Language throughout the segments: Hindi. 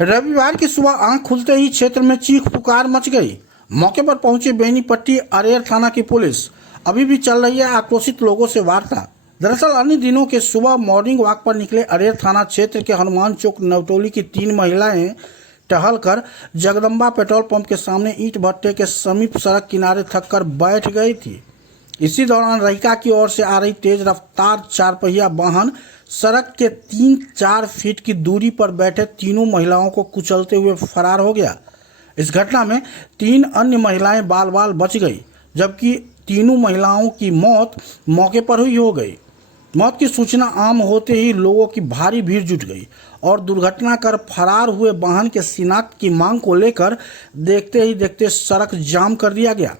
रविवार की सुबह आंख खुलते ही क्षेत्र में चीख पुकार मच गई। मौके पर पहुंची बेनीपट्टी अरेर थाना की पुलिस। अभी भी चल रही है आक्रोशित लोगों से वार्ता। दरअसल अन्य दिनों के सुबह मॉर्निंग वॉक पर निकले अरेर थाना क्षेत्र के हनुमान चौक नवटोली की 3 महिलाएं टहलकर जगदम्बा पेट्रोल पंप के सामने ईंट भट्टे के समीप सड़क किनारे थक कर बैठ गई थी। इसी दौरान रहिका की ओर से आ रही तेज रफ्तार 4 पहिया वाहन सड़क के 3-4 फीट की दूरी पर बैठे तीनों महिलाओं को कुचलते हुए फरार हो गया। इस घटना में 3 अन्य महिलाएं बाल बाल बच गई, जबकि तीनों महिलाओं की मौत मौके पर ही हो गई। मौत की सूचना आम होते ही लोगों की भारी भीड़ जुट गई और दुर्घटना कर फरार हुए वाहन के शिनाख्त की मांग को लेकर देखते ही देखते सड़क जाम कर दिया गया।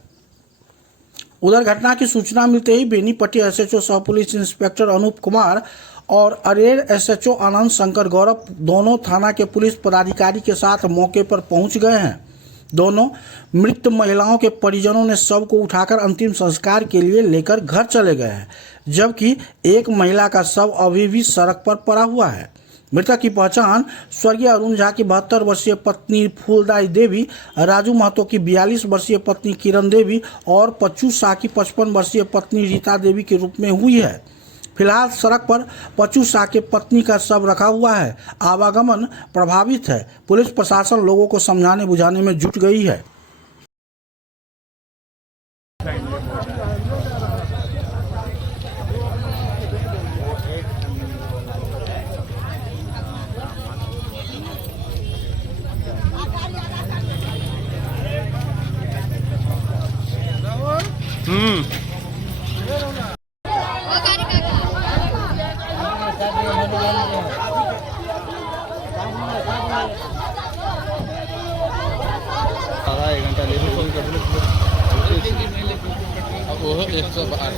उधर घटना की सूचना मिलते ही बेनीपट्टी एसएचओ सह पुलिस इंस्पेक्टर अनूप कुमार और अरेर एसएचओ आनंद शंकर गौरव दोनों थाना के पुलिस पदाधिकारी के साथ मौके पर पहुंच गए हैं। दोनों मृत महिलाओं के परिजनों ने शव को उठाकर अंतिम संस्कार के लिए लेकर घर चले गए हैं, जबकि एक महिला का शव अभी भी सड़क पर पड़ा हुआ है। मृतक की पहचान स्वर्गीय अरुण झा की 72 वर्षीय पत्नी फूलदाई देवी, राजू महतो की 42 वर्षीय पत्नी किरण देवी और पच्चू शाह की 55 वर्षीय पत्नी रीता देवी के रूप में हुई है। फिलहाल सड़क पर पच्चू शाह के पत्नी का शव रखा हुआ है। आवागमन प्रभावित है। पुलिस प्रशासन लोगों को समझाने बुझाने में जुट गई है। आधा 1 घंटा लेट फोन कर अब वो 108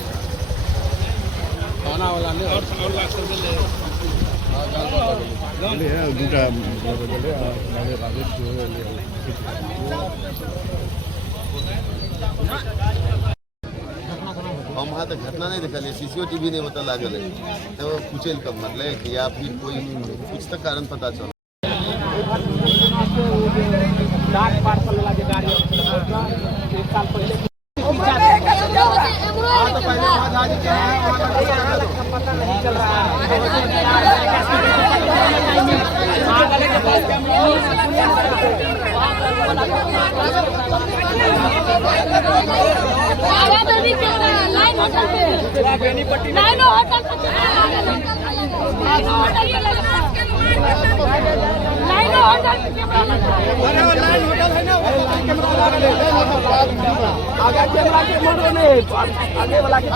खाना वाला ने और दूटा हम वहाँ तक घटना नहीं देखा सीसीटीवी नहीं पता लागल है तो पूछे कब मतलब या फिर कोई कुछ तक कारण पता चला। पार्सल वाला जो गाड़ी 1 साल पहले पता नहीं चल रहा आगे वाला के